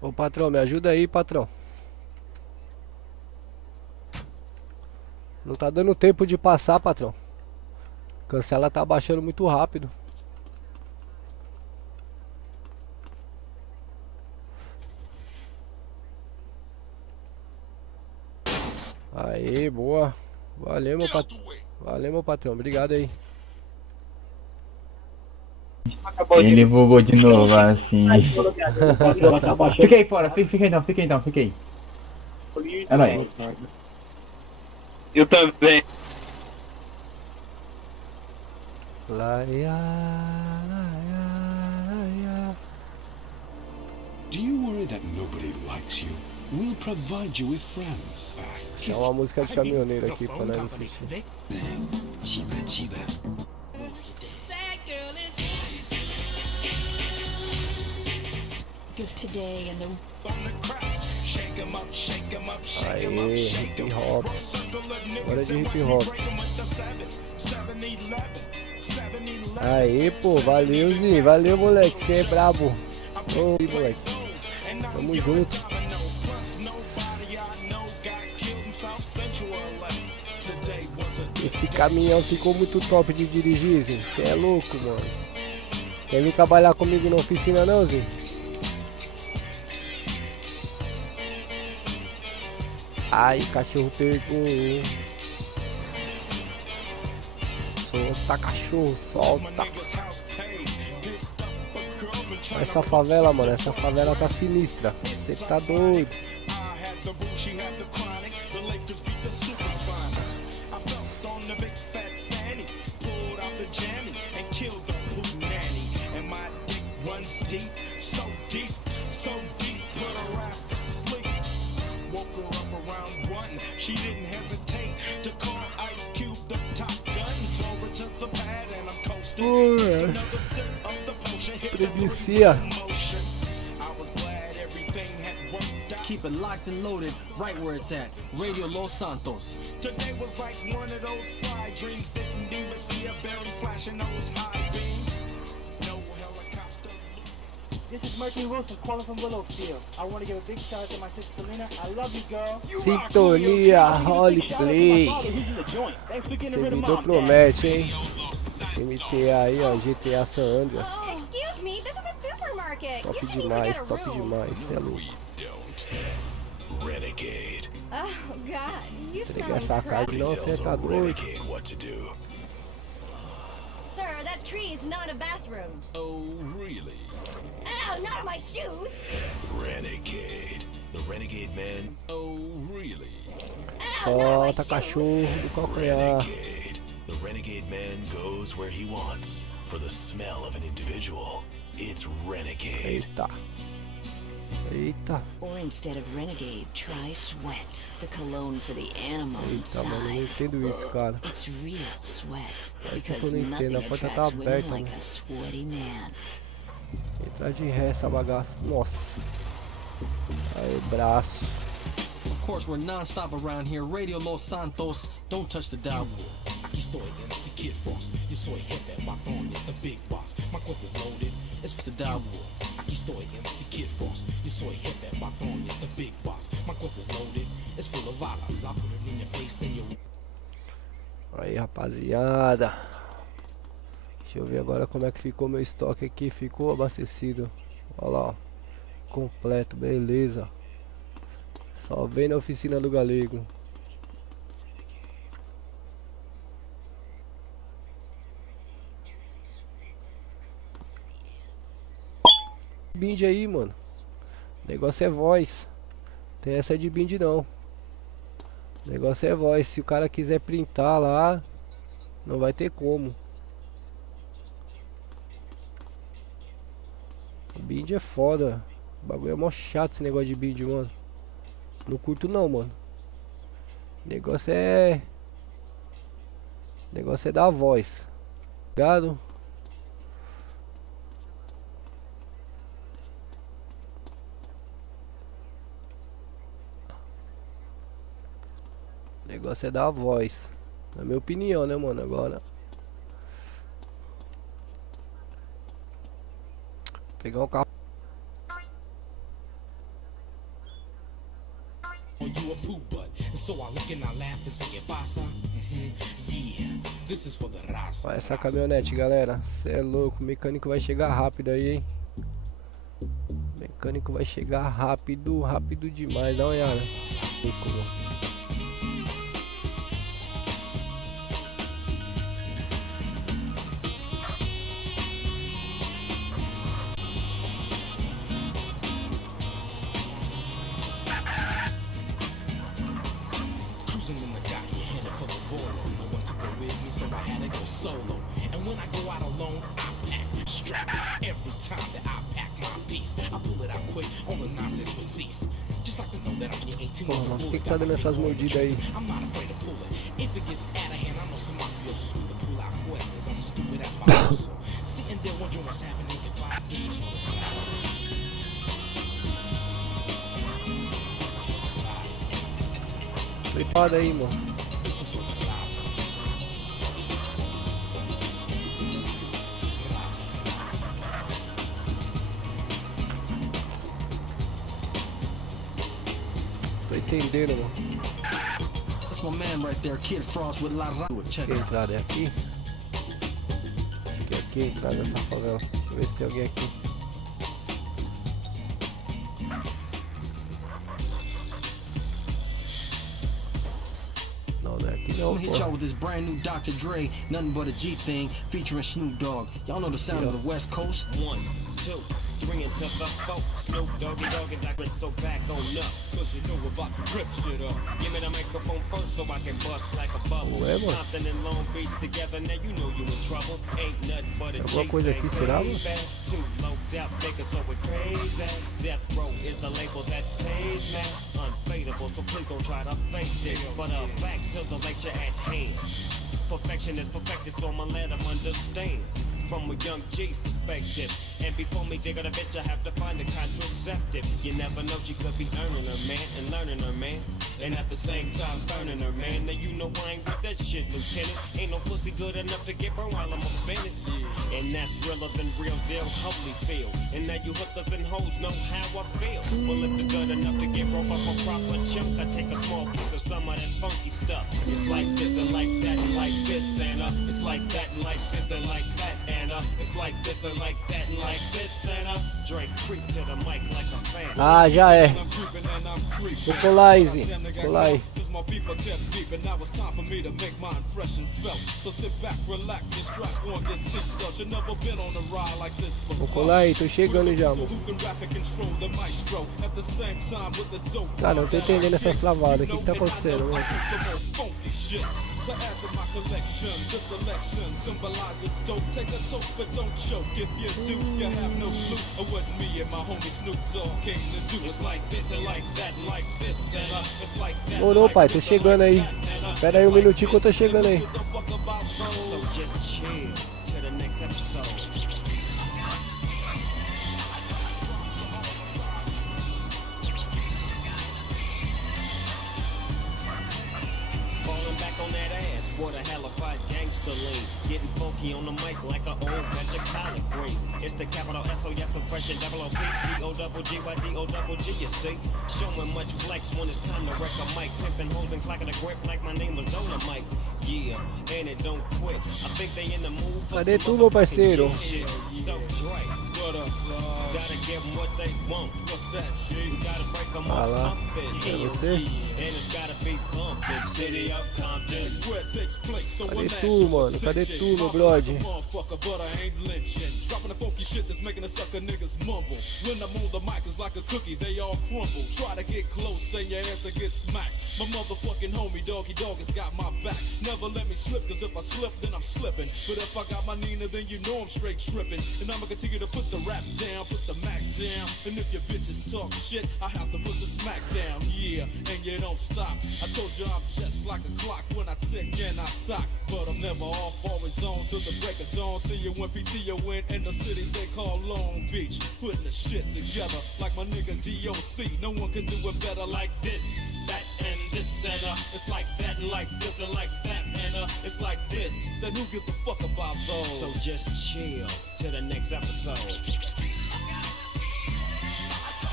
Ô patrão, me ajuda aí, patrão. Não tá dando tempo de passar, patrão. Cancela tá baixando muito rápido. Aê, boa. Valeu, meu patrão. Valeu, meu patrão. Obrigado aí. Ele bugou de novo, assim. Fica aí fora, fica aí então, fica aí. É nóis. Eu também. Laia, laia, laia. Do you worry that nobody likes you? We'll provide you with friends, Vac. É uma música de caminhoneiro aqui pra nós assistir. Chiba, chiba. Of today and the Aê, hip hop. Hora de hip hop. Aê, pô, valeu, Zi. Valeu, moleque. Você é brabo. Ô, moleque. Tamo junto. Esse caminhão ficou muito top de dirigir, Zi. Você é louco, mano. Quer vir trabalhar comigo na oficina, não, Zi? Ai, o cachorro pegou. Solta, cachorro, solta. Essa favela, mano, essa favela tá sinistra. Você tá doido. Preguiça. Keep it locked and loaded, right where it's at. Radio Los Santos. Today was like one of those fly dreams. Didn't even see a berry flashing those high beams. No helicopter. This is Mercury Wilson calling from Willowfield. I want to give a big shout out to my sister Selena. I love you, girl. Sintonia, roleplay. Servidor promete, hein? MTA aí, ó, GTA San Andreas. Oh, excuse me, this is a supermarket. Top You need to demais, get a top room. demais, cê é louco. Renegade. Oh God, you smell Entregar essa carne não, incredible. cê tá doido. Renegade what to do. Sir, that tree is not a bathroom. Oh, really? Ow, not on my shoes. Renegade. The Renegade man. Oh, really? Ow, not on my Solta, shoes. cachorro do calcanhar. Renegade. The Renegade man goes where he wants. For the smell of an individual. It's Renegade. Eita. Eita. Or instead of Renegade, try Sweat, the cologne for the animal Eita, mano, eu não inside. entendo isso, cara. It's real sweat, Essa que eu because não entendo, nothing a porta tá attracts women aberta, like mano. a sweaty man. Entrar de ré essa bagaça. Nossa. Aí, braço. Of course, we're non-stop around here. Radio Los Santos. Don't touch the dial. Aqui estou, MC Kid Frost. Eu sou o jefe, patrão, it's the big boss. My cup is loaded. It's the dial. Aqui estou, MC Kid Frost. Eu sou o jefe, patrão, it's the big boss. My cup is loaded. It's full of balas. I'll put it in your face and you. Aí, rapaziada. Deixa eu ver agora como é que ficou meu estoque aqui. Ficou abastecido. Olha lá, ó. Completo, beleza. Só vem na oficina do Galego. Bind aí, mano. O negócio é voz. Tem essa de bind não. O negócio é voz. Se o cara quiser printar lá, não vai ter como. O bind é foda. O bagulho é mó chato esse negócio de bind, mano. Não curto não, mano. O negócio é... O negócio é dar voz. Ligado? O negócio é dar voz. Na minha opinião, né, mano? Agora. Pegar um carro. you a poo butt. And so I look and I laugh and say, passa? Yeah, this is for the raça. Olha essa caminhonete, galera. Cê é louco, o mecânico vai chegar rápido aí, hein? O mecânico vai chegar rápido, rápido demais. Dá uma olhada. Louco, mano. Solo, and when I go out alone, I pack strap. Every time that I pack my piece, I pull it out quick, all the nonsense will cease. Just like to know that I'm 18 Porra, mas por que tá dando essas mordidas aí? I'm not afraid to pull it. If it gets out of hand, I know some mafiosos who will pull out weapons. I'm so stupid as my muscle. Sitting there wondering what's happening in life. This is for the class. This is for the class. Flipado aí, mano. This is for the class. Tô entendendo, mano. That's my man right there, Kid Frost with La Ra. Check Que it. entrada é aqui? Acho que é aqui a entrada dessa favela. Deixa eu ver se tem alguém aqui. Não, não é aqui não, I'ma hit y'all pô. with this brand new Dr. Dre, nothing but a G thing, featuring Snoop Dogg. Y'all know the sound of the West Coast? 1, 2, 3 into the folks. Snoop Doggy Dogg and like so back on up. Cause you know we're about to rip shit up. Give me the microphone first so I can bust like a bubble. Ué, mano. Compton and Long Beach together, now you know you in trouble. Ain't nothing but a Alguma coisa aqui, será, mano? Too low down niggas so we're crazy. Death Row is the label that pays me. Unfadable, so please don't try to fake this. But back to the lecture at hand. Perfection is perfected, so I'ma let them understand. From a young G's perspective. And before me dig a bitch, I have to find a contraceptive. You never know, she could be earning her man and learning her man. And at the same time burning her man. Now you know I ain't with that shit, Lieutenant. Ain't no pussy good enough to get burned while I'm offended. And that's realer than real deal, Holyfield. And now you hookers and hoes know how I feel. Well, if it's good enough to get broke up a proper chunk, I take a small piece of some of that funky stuff. It's like this and like that and like this and it's like that and like this and like that and it's like this and like that and like this and Drake creep to the mic like a fan. Ah, já é. Vou colar, Easy. Colar aí. My beeper kept beeping, now it's time for me to make my impression felt. So sit back, relax and strap on this seatbelt. You've never been on a ride like this before. Vou colar aí, tô chegando já, mano. Tá, não tô entendendo essas travadas. O que tá acontecendo, mano? To add to my collection, this selection symbolizes dope. Take a toke, but don't choke. If you do, you have no clue of what me and my homie Snoop Dogg came to do. It's like this and like that, like this and it's like that. Morou, pai, tô chegando aí. Espera aí um minutinho que eu tô chegando aí. So just chill to the next episode. Falling back on that ass, what a halified gangster lean. Getting funky on the mic like an old batch of collard greens. It's the capital S-O-S, I'm fresh and double O-P, D-O-double-G-Y-D-O-double-G, you see. Showing much flex when it's time to wreck a mic. Pimping hoes and clacking a grip like my name was Dolomite. Yeah, and it don't quit. I think they in the mood for Cadê tu, meu parceiro? So Drake, what up, dog? Gotta give them what they want. What's that, G? We gotta break them Ah off lá, something. é você? And it's gotta be bumping. City of Compton. Where it takes place, so Cadê tu, mano? Cadê tu, meu brother? motherfucker, but I ain't lynching. Dropping the funky shit that's making the sucker niggas mumble. When I'm on the mic, it's like a cookie, they all crumble. Try to get close, say your ass will get smacked. My motherfucking homie, Doggy Dogg, has got my back. Never let me slip, cause if I slip, then I'm slipping. But if I got my Nina, then you know I'm straight tripping. And I'ma continue to put the rap down, put the Mac down. And if your bitches talk shit, I have to put the smack down. Yeah, and you don't stop. I told you I'm just like a clock when I tick and I talk. But I'm never off, always on till the break of dawn. See you when PTO win in the city they call Long Beach. Putting the shit together like my nigga DOC. No one can do it better like this, that, and this, and it's like that, and like this, and like that, and it's like this. Then who gives a fuck about those? So just chill to the next episode.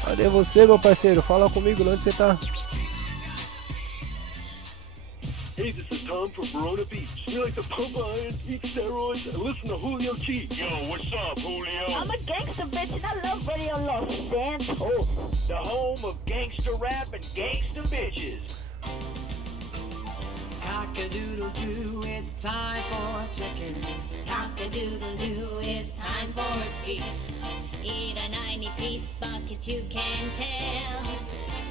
Cadê você, meu parceiro? Fala comigo, onde você tá? Hey, this is Tom from Verona Beach. We like to pump iron, eat steroids, and listen to Julio T. Yo, what's up, Julio? I'm a gangster bitch and I love Radio Los Santos. The home of gangster rap and gangster bitches. Cock-a-doodle-doo, it's time for chicken. Cock-a-doodle-doo, it's time for a feast. Eat a 90-piece bucket, you can tell.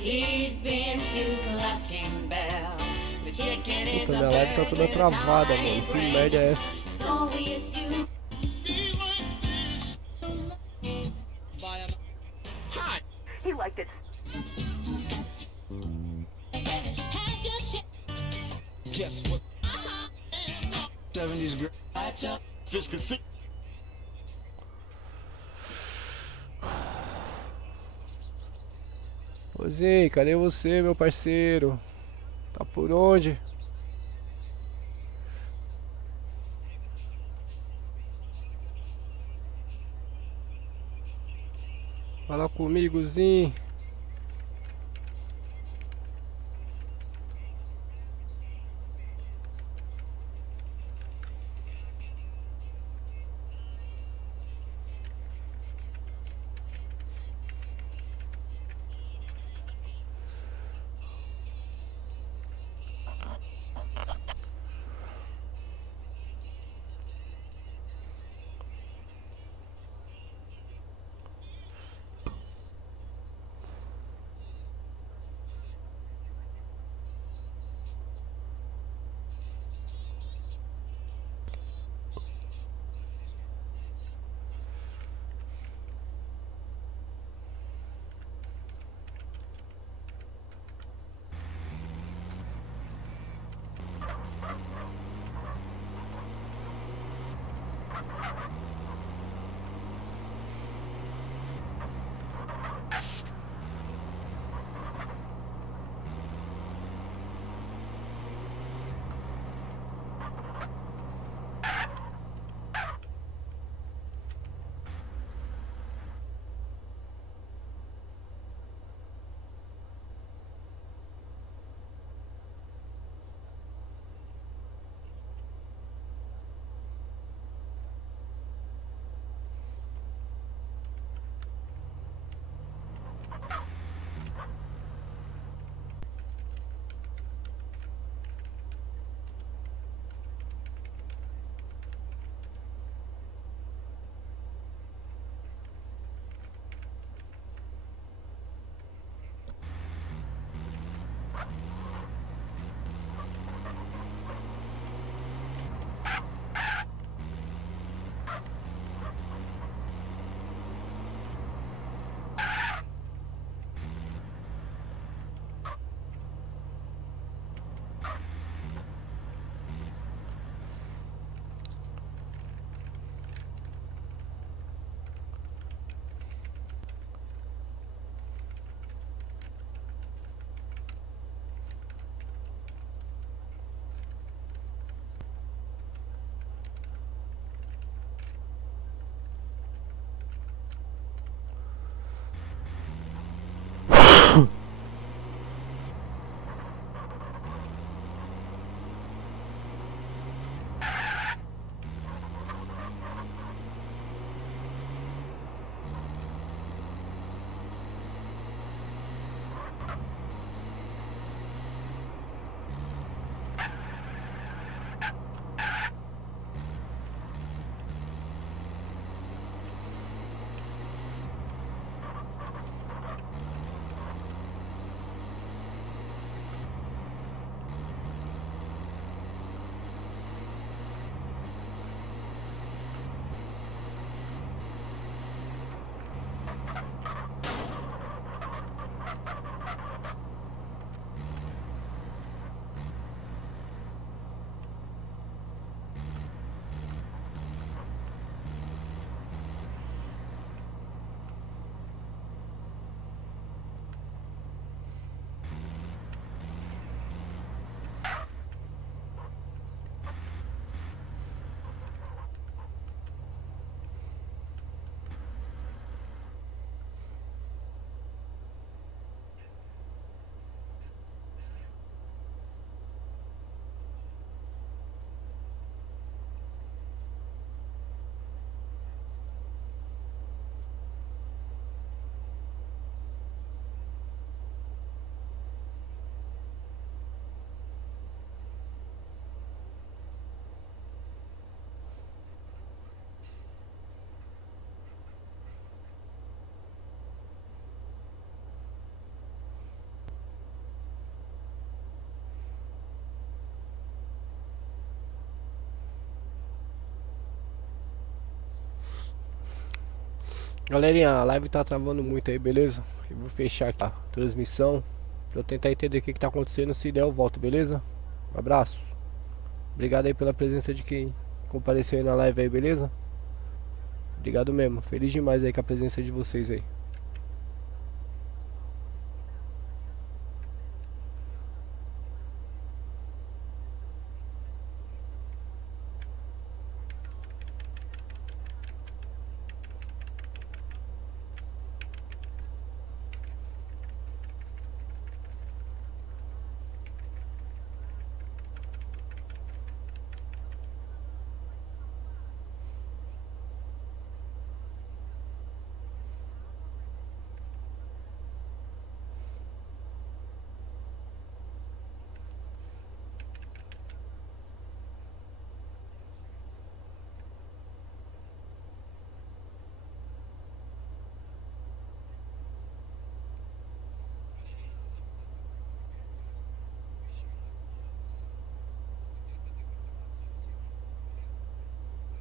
He's been to Clucking Bell. The chicken is Puta, a minha live tá toda bird travada, mano. Que merda é essa? So we assume. Hi. He liked it. Guess what? 70s girl. Fish can see. Ô cadê você, meu parceiro? Tá por onde? Fala comigo, Zinho. Galerinha, a live tá travando muito aí, beleza? Eu vou fechar aqui a transmissão pra eu tentar entender o que tá acontecendo. Se der eu volto, beleza? Um abraço. Obrigado aí pela presença de quem compareceu aí na live aí, beleza? Obrigado mesmo. Feliz demais aí com a presença de vocês aí.